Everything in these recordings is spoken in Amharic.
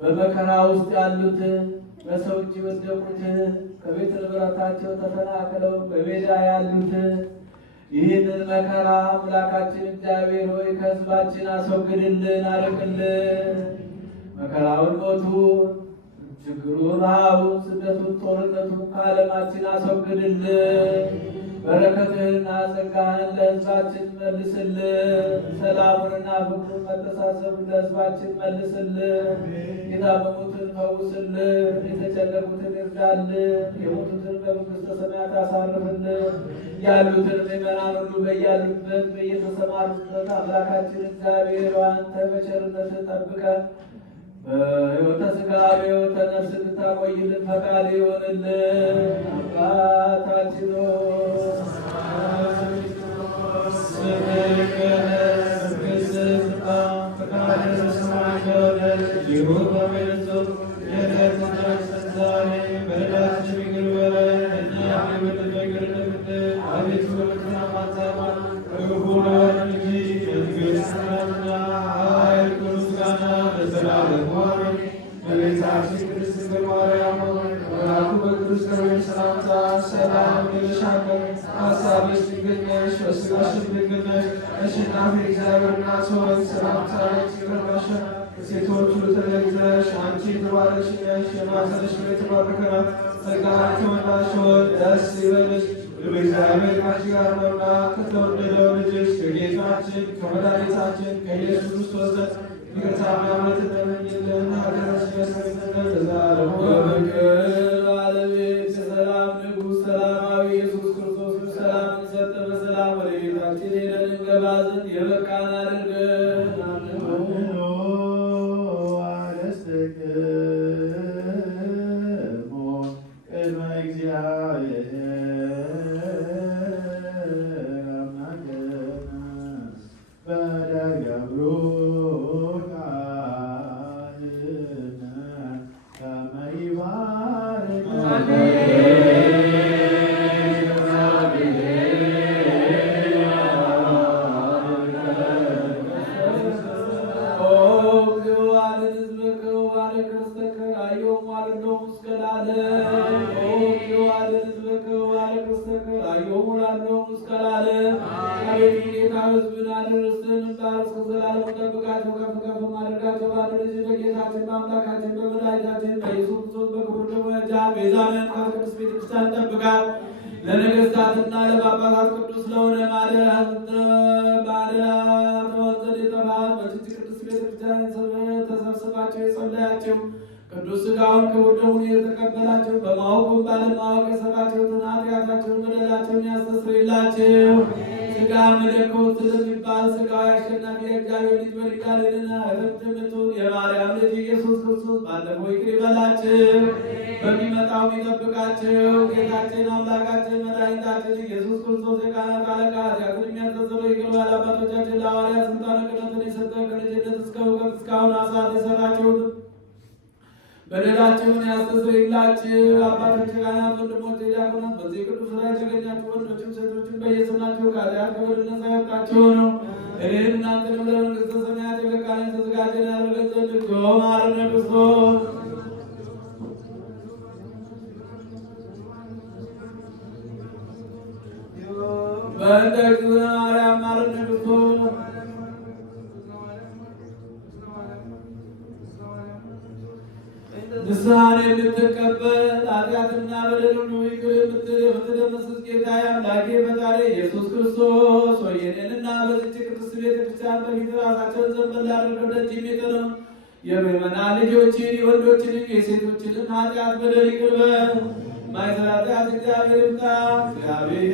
በመከራ ውስጥ ያሉትን በሰው እጅ የወደቁትን ከቤት ንብረታቸው ተፈናቅለው በሜዳ ያሉትን ይህንን መከራ አምላካችን እግዚአብሔር ሆይ ከሕዝባችን አስወግድልን፣ አርቅልን። መከራውን፣ ሞቱን፣ ችግሩን፣ ረሃቡን፣ ስደቱን፣ ጦርነቱን ከዓለማችን አስወግድልን። በረከትህንና ጸጋህን ለሕዝባችን መልስልን። ሰላሙንና ፍቅሩን መተሳሰቡን ለሕዝባችን መልስልን። የታመሙትን ፈውስልን። የተጨነቁትን ይርዳልን። የሞቱትን በመንግሥተ ሰማያት አሳርፍልን። ያሉትን ምእመናን ሁሉ በያሉበት በየተሰማሩበት አምላካችን እግዚአብሔር አንተ በቸርነትህ ጠብቀን በሕይወተ ሥጋ በሕይወተ ነፍስ እንድታቆይልን ፈቃድ ይሆንልን። አባታችን ሴቶች ሁሉ ተለይተሽ አንቺ የተባረክሽ ነሽ፣ የማኅፀንሽ ፍሬ የተባረከ ነው። ጸጋን የተሞላሽ ሆይ ደስ ይበልሽ፣ እግዚአብሔር ከአንቺ ጋር ነውና ከተወደደው ልጅሽ ከጌታችን ከመድኃኒታችን ከኢየሱስ ክርስቶስ ዘንድ ይቅርታና ምሕረትን ለምኝልን ኃጢአታችንን ያስተሰርይልን ለዘላለሙ በፍቅር ባለቤት የሰላም ንጉሥ ሰላማዊ ኢየሱስ ክርስቶስ ሰላምን ሰጠ። በሰላም ወደ ቤታችን ሄደን እንገባ ዘንድ የበቃን አድርገን። ቅድመ እግዚአብሔር ለነገሥታትና ለጳጳሳት ቅዱስ ለሆነ ማደራ ተወንዘል የተባል በዚች ቅዱስ ቤተክርስቲያን ተሰብስባቸው የጸለያቸው ቅዱስ ሥጋውን ክቡር ደሙን የተቀበላቸው በማወቁም ባለማወቅ የሰራቸውን ኃጢአታቸውን በደላቸውን ያስተስርይላቸው። ሥጋ መለኮት ስለሚባል ሥጋው አሸናፊ የእግዚአብሔር ልጅ በድንጋሌና እረፍት የምትሆን የማርያም ልጅ ኢየሱስ ክርስቶስ ባለፈው ይቅር ይበላቸው፣ በሚመጣው ይጠብቃቸው። ጌታችን አምላካችን መድኃኒታችን ኢየሱስ ክርስቶስ የካህናት አለቃ ኃጢአትን የሚያስተሰርይ ይቅር ባለ አባቶቻችን ለሐዋርያት ሥልጣነ ክህነትን የሰጠ ከልጅነት እስከ እውቀት እስካሁን ሰዓት የሠራችሁት በደላችሁን ያስተሰርይላችሁ። አባቶች፣ ካህናት፣ ወንድሞች፣ ዲያቆናት በዚህ ቅዱስ ሥራ የተገኛችሁ ወንዶችም ሴቶችም በየስማችሁ ከኃጢአት ከበደል ነፃ ያወጣችሁ ነው። እኔም እናንተንም ለመንግሥተ ሰማያት የበቃን የተዘጋጀን ያደርገን ዘንድ እግዚኦ መሐረነ ክርስቶስ በእንተ እግዝእትነ ማርያም መሐረነ ክርስቶስ ንስሐን የምትቀበል ኃጢአትና በደል ሁሉ ይቅር የምትደመስስ ጌታዬ አምላኬ ፈጣሪ ኢየሱስ ክርስቶስ ሆይ የእኔንና በዚህች ቅድስት ቤተክርስቲያን በፊት ራሳቸውን ዘንበል አድርገው ደጅ የሚጥኑ የምእመናን ልጆችን የወንዶችንም የሴቶችንም ኃጢአት በደል ይቅር በል። ማይሰራ ኃጢአት እግዚአብሔር ይፍታ። እግዚአብሔር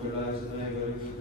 Good night.